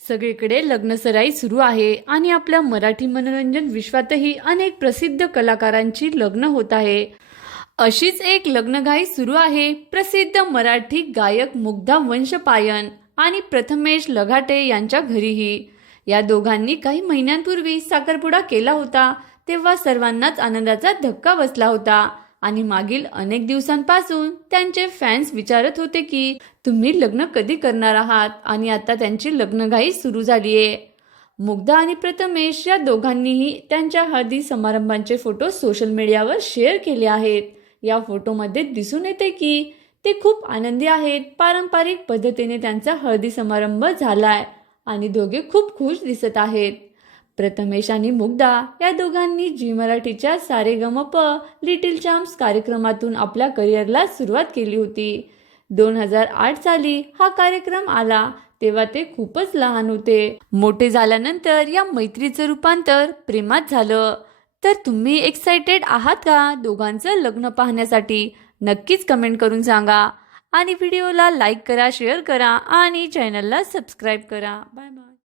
सगळीकडे लग्नसराई सुरू आहे आणि आपल्या मराठी मनोरंजन विश्वातही अनेक प्रसिद्ध कलाकारांची लग्न होत आहे. अशीच एक लग्नघाई सुरू आहे प्रसिद्ध मराठी गायक मुग्धा वंशपायन आणि प्रथमेश लघाटे यांच्या घरीही. या दोघांनी काही महिन्यांपूर्वी साखरपुडा केला होता तेव्हा सर्वांनाच आनंदाचा धक्का बसला होता. आणि मागील अनेक दिवसांपासून त्यांचे फॅन्स विचारत होते की तुम्ही लग्न कधी करणार आहात? आणि आता त्यांची लग्नघाई सुरू झाली आहे मुग्धा आणि प्रथमेश या दोघांनीही त्यांच्या हळदी समारंभांचे फोटो सोशल मीडियावर शेअर केले आहेत. या फोटोमध्ये दिसून येते की ते खूप आनंदी आहेत. पारंपरिक पद्धतीने त्यांचा हळदी समारंभ झालाय आणि दोघे खूप खुश दिसत आहेत. प्रथमेश आणि मुग्धा या दोघांनी जी मराठीच्या सारेगमप लिटिल चॅम्प्स कार्यक्रमातून आपल्या करिअरला सुरुवात केली होती. दोन हजार आठ साली हा कार्यक्रम आला तेव्हा ते खूपच लहान होते. मोठे झाल्यानंतर या मैत्रीचं रूपांतर प्रेमात झालं. तर तुम्ही एक्साइटेड आहात का दोघांचं लग्न पाहण्यासाठी? नक्कीच कमेंट करून सांगा. आणि व्हिडिओला लाईक करा शेअर करा आणि चॅनलला सबस्क्राईब करा. Bye bye